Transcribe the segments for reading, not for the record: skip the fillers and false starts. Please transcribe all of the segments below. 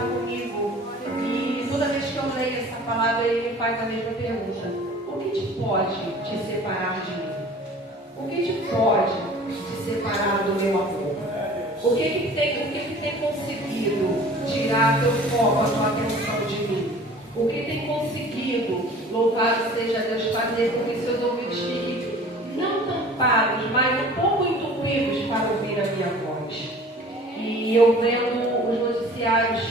falado comigo. E toda vez que eu leio essa palavra, ele me faz a mesma pergunta: o que te pode te separar de mim? O que te pode te separar do meu amor? O que tem conseguido tirar teu foco, a tua atenção de mim? O que tem conseguido, louvado seja Deus, fazer com que seus ouvidos fiquem não tampados, mas um pouco entupidos para ouvir a minha voz? E eu vendo os noticiários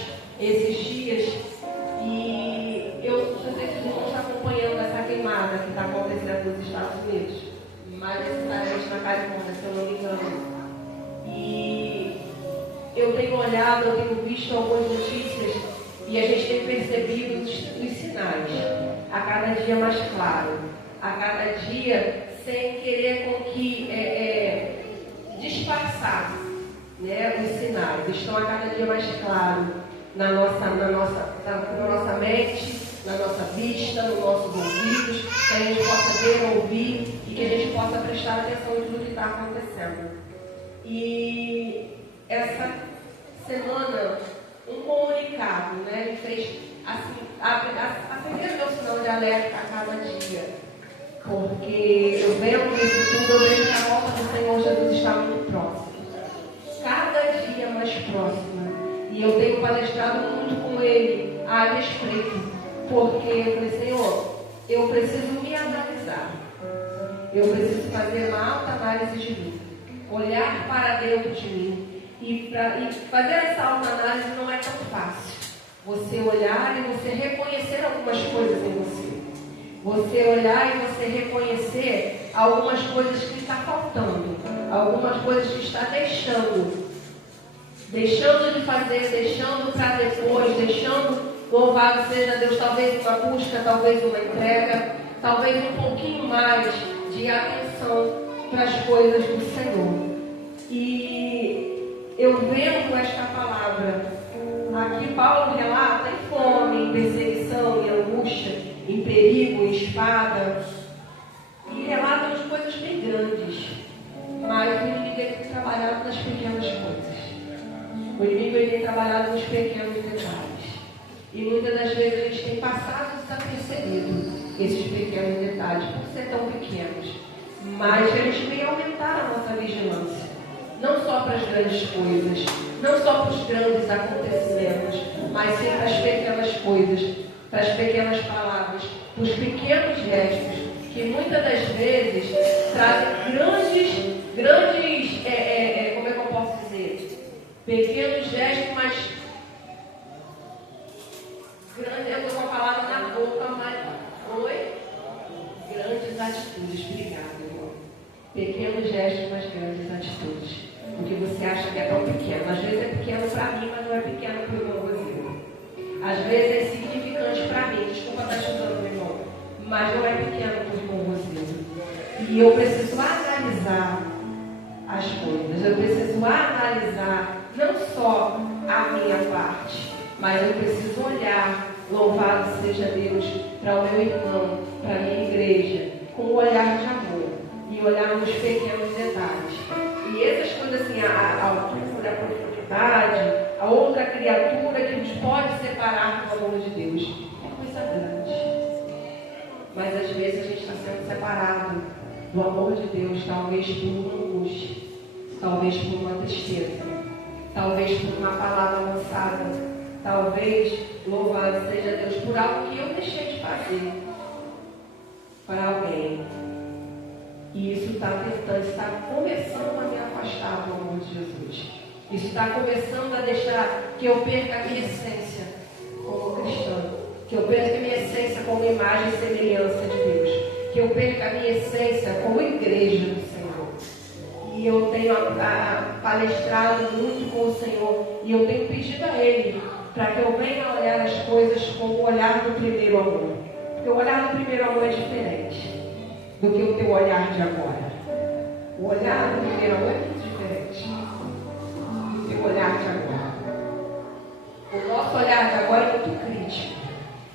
esses dias, e eu não sei se vocês estão acompanhando essa queimada que está acontecendo nos Estados Unidos, mais necessariamente na Califórnia, se eu não me engano. E eu tenho olhado, eu tenho visto algumas notícias e a gente tem percebido os sinais a cada dia mais claro, a cada dia sem querer com que disfarçar, né, os sinais estão a cada dia mais claros na nossa mente, na nossa vista, nos nossos ouvidos, que a gente possa ver, ouvir e que a gente possa prestar atenção em tudo que está acontecendo. E essa semana, um comunicado, né, ele fez assim, acender meu sinal de alerta a cada dia, porque eu vendo isso tudo, eu vejo que a volta do Senhor Jesus está muito próxima, cada dia mais próxima, e eu tenho palestrado muito com ele a respeito, porque eu falei: Senhor, eu preciso me analisar, eu preciso fazer uma alta análise de mim, olhar para dentro de mim. E fazer essa autoanálise não é tão fácil. Você olhar e você reconhecer algumas coisas em você. Você olhar e você reconhecer algumas coisas que está faltando. Algumas coisas que está deixando de fazer, deixando para depois, deixando, louvado seja Deus, talvez uma busca, talvez uma entrega, talvez um pouquinho mais de atenção para as coisas do Senhor. E eu vendo esta palavra, aqui Paulo relata em fome, em perseguição, em angústia, em perigo, em espada, e relata as coisas bem grandes, mas o inimigo tem trabalhado nas pequenas coisas. O inimigo tem trabalhado nos pequenos detalhes, e muitas das vezes a gente tem passado desapercebido esses pequenos detalhes, por ser tão pequenos, mas a gente vem aumentar a nossa vigilância. Não só para as grandes coisas, não só para os grandes acontecimentos, mas sim para as pequenas coisas, para as pequenas palavras, para os pequenos gestos, que muitas das vezes trazem grandes, como é que eu posso dizer? Pequenos gestos, mas grandes, eu estou com a palavra na boca, mas grandes atitudes. Obrigada, irmão. Pequenos gestos, mas grandes atitudes. O que você acha que é tão pequeno. Às vezes é pequeno para mim, mas não é pequeno para o irmão Rosildo. Às vezes é significante para mim. Desculpa estar chutando, meu irmão. Mas não é pequeno para o irmão Rosildo. E eu preciso analisar as coisas. Eu preciso analisar não só a minha parte, mas eu preciso olhar, louvado seja Deus, para o meu irmão, para a minha igreja, com um olhar de amor. E olhar nos pequenos detalhes. E essas coisas assim, a altura, a profundidade, a outra criatura que nos pode separar do amor de Deus, é coisa grande. Mas às vezes a gente está sendo separado do amor de Deus, talvez por uma angústia, talvez por uma tristeza, talvez por uma palavra lançada, talvez, louvado seja Deus, por algo que eu deixei de fazer para alguém. E isso está começando a me afastar do amor de Jesus. Isso está começando a deixar que eu perca a minha essência como cristão. Que eu perca a minha essência como imagem e semelhança de Deus. Que eu perca a minha essência como igreja do Senhor. E eu tenho palestrado muito com o Senhor. E eu tenho pedido a Ele para que eu venha olhar as coisas com o olhar do primeiro amor. Porque o olhar do primeiro amor é diferente do que o teu olhar de agora. O olhar do primeiro amor é muito diferente do teu olhar de agora. O nosso olhar de agora é muito crítico.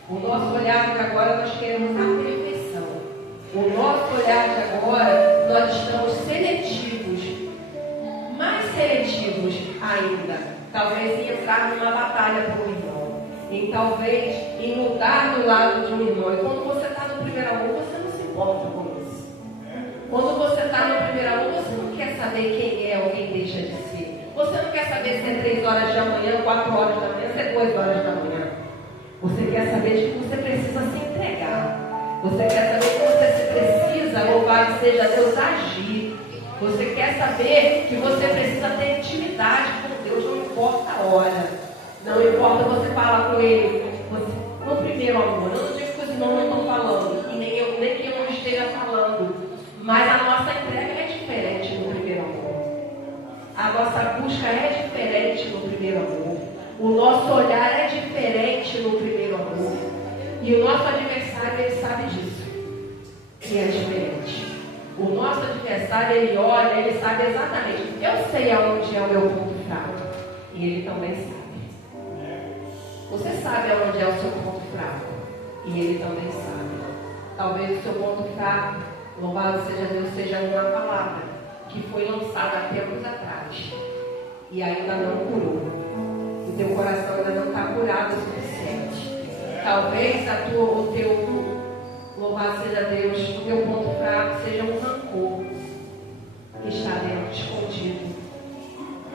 O nosso olhar de agora nós queremos a perfeição. O nosso olhar de agora nós estamos seletivos, mais seletivos ainda, talvez em entrar numa batalha por um irmão, em talvez em mudar do lado de um irmão. E quando você está no primeiro amor, você não se importa com isso. Quando você está no primeiro amor, você não quer saber quem é ou quem deixa de ser. Você não quer saber se é 3 horas da manhã, 4 horas da manhã, se é 2 horas da manhã. Você quer saber de que você precisa se entregar. Você quer saber que você precisa, louvado seja Deus, agir. Você quer saber que você precisa ter intimidade com Deus, não importa a hora. Não importa você falar com Ele. No primeiro amor, eu não digo que os irmãos não estão falando, e nem que eu não esteja falando. Mas a nossa entrega é diferente no primeiro amor. A nossa busca é diferente no primeiro amor. O nosso olhar é diferente no primeiro amor. E o nosso adversário, ele sabe disso. Que é diferente. O nosso adversário, ele olha, ele sabe exatamente. Eu sei aonde é o meu ponto fraco. E ele também sabe. Você sabe aonde é o seu ponto fraco. E ele também sabe. Talvez o seu ponto fraco, louvado seja Deus, seja uma palavra que foi lançada há tempos atrás e ainda não curou. O teu coração ainda não está curado o suficiente. Talvez o teu, louvado seja Deus, o teu ponto fraco seja um rancor que está dentro, escondido.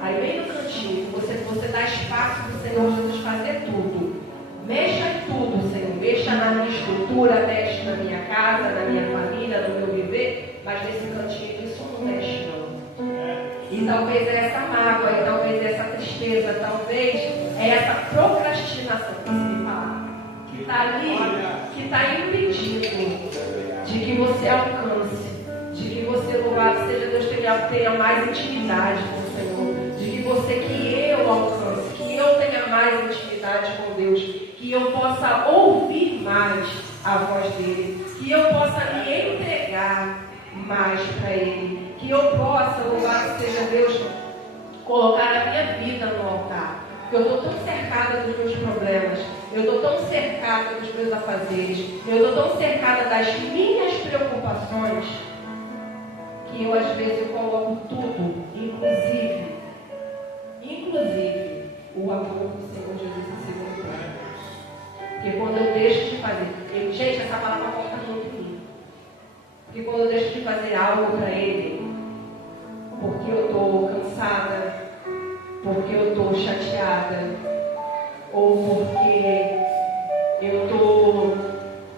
Aí bem no cantinho, você dá espaço para o Senhor Jesus fazer tudo. Mexa em tudo, Senhor. Mexa na minha estrutura, mexe na minha casa, na minha família, no meu viver. Mas nesse cantinho isso não mexe, não. E talvez é essa mágoa, e talvez é essa tristeza, talvez é essa procrastinação que se fala, que está ali, que está impedindo de que você alcance, de que você, louvado seja Deus, tenha mais intimidade com o Senhor, de que eu alcance, que eu tenha mais intimidade com Deus, que eu possa ouvir mais a voz dele, que eu possa me entregar mais para ele, que eu possa, louvado seja Deus, colocar a minha vida no altar. Porque eu estou tão cercada dos meus problemas, eu estou tão cercada dos meus afazeres, eu estou tão cercada das minhas preocupações, que eu às vezes coloco tudo, inclusive o amor do Senhor Jesus em segundo plano. Porque quando eu deixo de fazer, gente, essa palavra corta muito em mim. Porque quando eu deixo de fazer algo para Ele, porque eu estou cansada, porque eu estou chateada, ou porque eu estou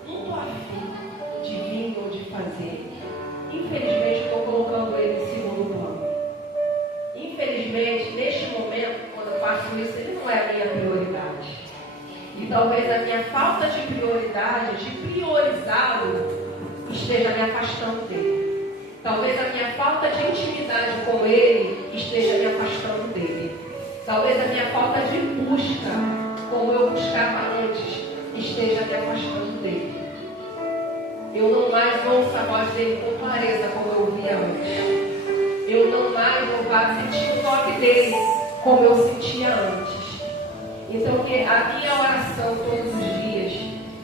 muito afim de vir ou de fazer, infelizmente estou colocando Ele em segundo plano. Infelizmente, neste momento, quando eu faço isso, Ele não é a minha prioridade. E talvez a minha falta de prioridade, de priorizá-lo, esteja me afastando dele. Talvez a minha falta de intimidade com ele esteja me afastando dele. Talvez a minha falta de busca, como eu buscava antes, esteja me afastando dele. Eu não mais ouço a voz dele com clareza como eu ouvia antes. Eu não mais vou sentir o toque dele como eu sentia antes. Então, que a minha oração todos os dias,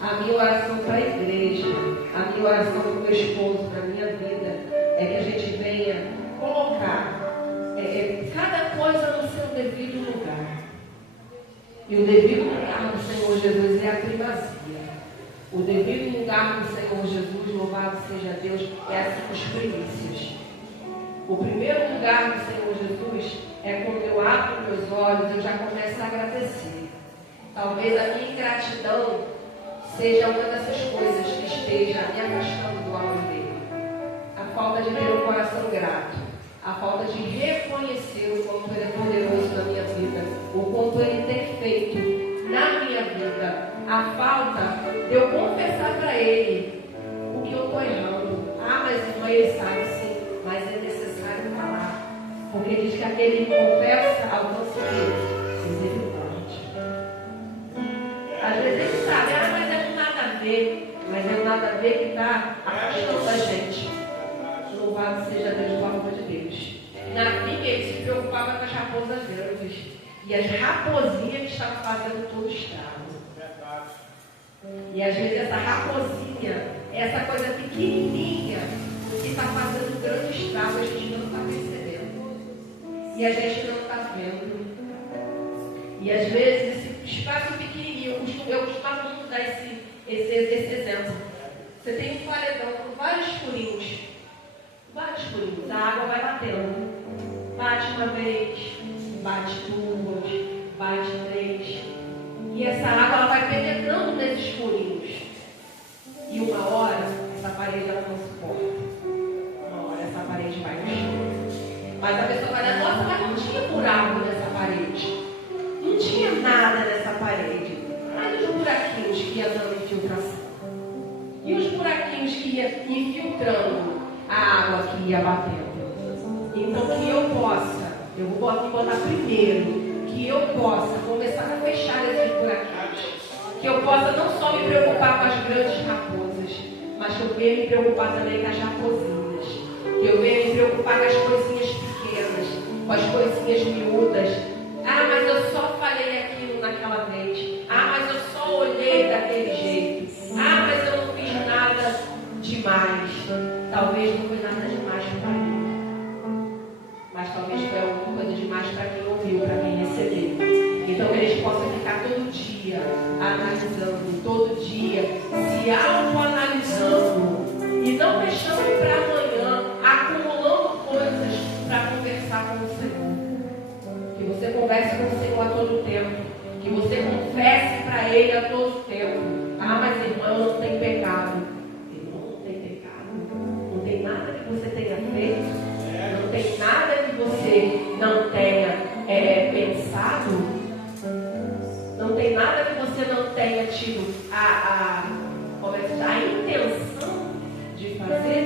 a minha oração para a igreja, a minha oração para o meu esposo, para a minha vida, é que a gente venha colocar cada coisa no seu devido lugar. E o devido lugar do Senhor Jesus é a primazia. O devido lugar do Senhor Jesus, louvado seja Deus, é as primícias. O primeiro lugar do Senhor Jesus é quando eu abro meus olhos, eu já começo a agradecer. Talvez a minha ingratidão seja uma dessas coisas que esteja me afastando do amor dele. A falta de ter um coração grato, a falta de reconhecer o quanto ele é poderoso na minha vida, o quanto ele tem feito na minha vida, a falta de eu confessar para ele o que eu estou errando. Ah, mas irmã, ele sabe sim, mas é necessário falar, porque diz que aquele que confessa alcança misericórdia. Às vezes ele sabe, mas é nada a ver, mas é nada a ver que está afastando a gente. Louvado seja Deus, pelo amor de Deus. Na vinha ele se preocupava com as raposas grandes e as raposinhas que estavam fazendo todo o estrago. E às vezes essa raposinha, essa coisa pequenininha que está fazendo grande estrago, a gente não está percebendo. E a gente não está vendo. E às vezes esse espaço pequenininho, eu costumava muito dar esse exemplo. Você tem um paredão com vários furinhos. Vários furinhos. A água vai batendo. Bate uma vez, bate duas, bate três. E essa água ela vai penetrando nesses furinhos. E uma hora, essa parede ela não suporta. Uma hora essa parede vai no chão. Mas a pessoa vai dizer, nossa, mas não tinha buraco nessa parede. Não tinha nada nessa parede. Mas os buraquinhos que iam dando infiltração. E os buraquinhos que iam infiltrando a água que ia batendo. Então que eu possa, eu vou aqui botar primeiro, que eu possa começar a fechar esses buraquinhos. Que eu possa não só me preocupar com as grandes raposas, mas que eu venha me preocupar também com as raposinhas. Que eu venha me preocupar com as coisinhas pequenas, com as coisinhas miúdas. Ah, mas eu só falei aquilo naquela vez. Ah, mas eu só olhei daquele jeito. Ah, mas eu não fiz nada demais. Talvez não foi nada demais para mim. Mas talvez foi alguma coisa demais para quem ouviu, para quem recebeu. Então que eles possam ficar todo dia analisando, todo dia se autoanalisando. E não deixando para amanhã, acumulando coisas para conversar com o Senhor. Que você converse com o Senhor a todo tempo. Que você confesse para Ele a todo tempo. Ah, mas irmão, não tem pecado. Irmão, não tem pecado. Não tem nada que você tenha feito. Não tem nada que você não tenha pensado. Não tem nada que você não tenha tido a intenção de fazer.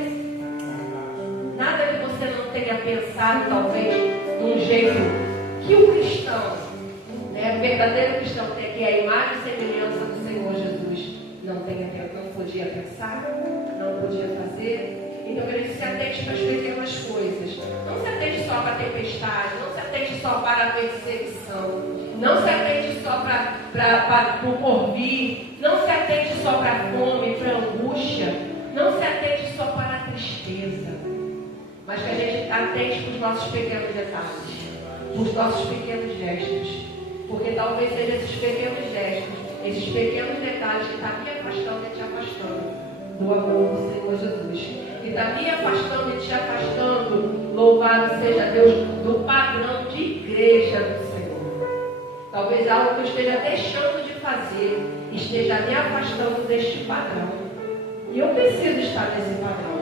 Nada que você não tenha pensado, talvez, de um jeito que o cristão, o verdadeiro cristão, que é a imagem e semelhança do Senhor Jesus, não podia pensar, não podia fazer. Então, que a gente se atente para as pequenas coisas. Não se atente só para a tempestade, não se atente só para a perseguição, não se atente só para o porvir, não se atente só para a fome, para a angústia, não se atente só para a tristeza, mas que a gente atente para os nossos pequenos detalhes, para os nossos pequenos gestos, porque talvez sejam esses pequenos gestos, esses pequenos detalhes que estão me afastando e te afastando do amor do Senhor Jesus. Que está me afastando e te afastando, louvado seja Deus, do padrão de igreja do Senhor. Talvez algo que eu esteja deixando de fazer esteja me afastando deste padrão. E eu preciso estar nesse padrão.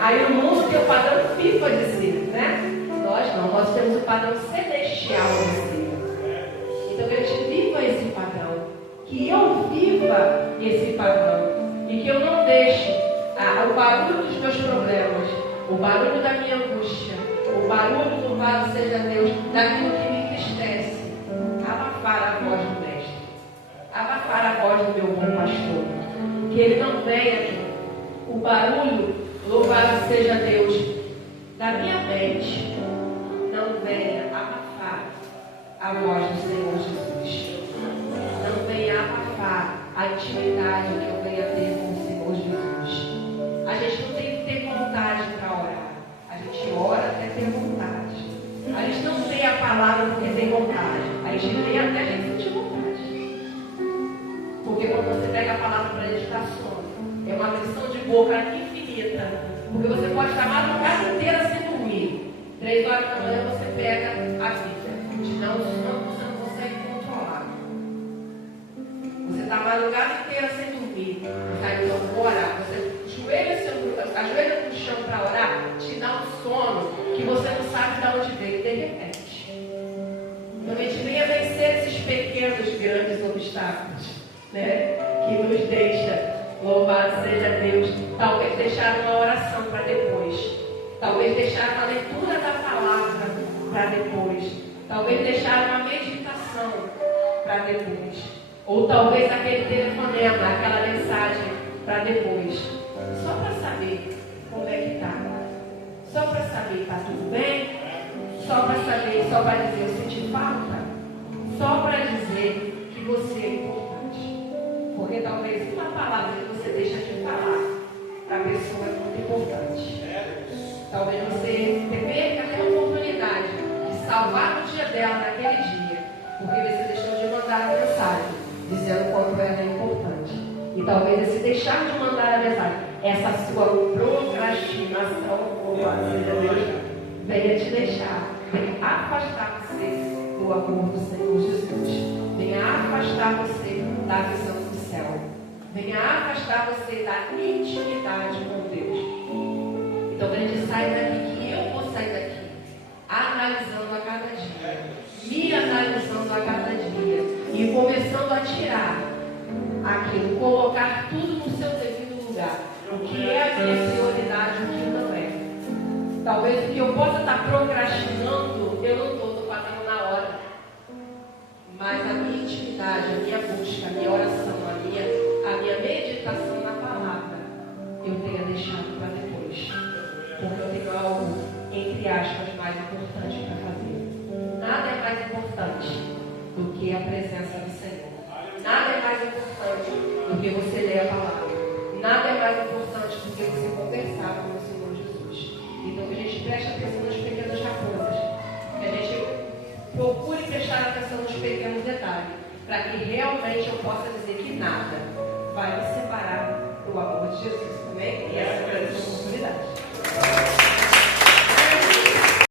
Aí o mundo tem o padrão FIFA de ser, né? Nós temos o padrão celestial de ser. Então que a gente viva esse padrão. Que eu viva esse padrão. E que eu não deixe o barulho dos meus problemas, o barulho da minha angústia, o barulho, louvado seja Deus, daquilo que me entristece, abafar a voz do Mestre, abafar a voz do meu bom pastor. Que ele não venha, o barulho, louvado seja Deus, da minha mente, não venha abafar a voz do Senhor Jesus. Não venha abafar a intimidade que eu venha ter com o Senhor Jesus. A gente não tem que ter vontade para orar. A gente ora até ter vontade. A gente não lê a palavra porque tem vontade. A gente lê até a gente sentir vontade. Porque quando você pega a palavra para a gente dar sono, é uma lição de boca infinita. Porque você pode estar a madrugada inteira sem dormir. 3 horas da manhã você pega a vida. Te dá um sono que você não consegue controlar. Você está a madrugada inteira sem dormir. Você está indo orar. Você ajoelha no chão para orar, te dá um sono que você não sabe de onde veio, de repente. Então a gente venha vencer esses pequenos, grandes obstáculos, né? Que nos deixa, louvado seja Deus, talvez deixar uma oração para depois, talvez deixar uma leitura da palavra para depois, talvez deixar uma meditação para depois, ou talvez aquele telefonema, aquela mensagem para depois. Só para saber como é que está. Só para saber, está tudo bem? Só para saber, só para dizer, eu senti falta? Só para dizer que você é importante. Porque talvez uma palavra que você deixa de falar para a pessoa é muito importante. Talvez você perca até a oportunidade de salvar o dia dela naquele dia. Porque você deixou de mandar a mensagem, dizendo quanto ela é importante. E talvez esse deixar de mandar a mensagem, essa sua procrastinação, seja Deus, venha te deixar, venha afastar você do amor do Senhor Jesus. Venha afastar você da visão do céu. Venha afastar você da intimidade com Deus. Então, quando a gente sai daqui, que eu vou sair daqui, analisando a cada dia, me analisando a cada dia, e começando a tirar aquilo, colocar tudo no seu devido lugar. O que é a minha prioridade, o que não é. Talvez o que eu possa estar procrastinando, eu não estou fazendo na hora. Mas a minha intimidade, a minha busca, a minha oração, a minha meditação na palavra, eu tenho deixado para depois. Porque eu tenho algo, entre aspas, mais importante para fazer. Nada é mais importante do que a presença do Senhor. Nada é mais importante do que você ler a palavra. Nada é mais importante do que você conversar com o Senhor Jesus. Então que a gente preste atenção nas pequenas coisas. Que a gente procure prestar atenção nos pequenos detalhes. Para que realmente eu possa dizer que nada vai me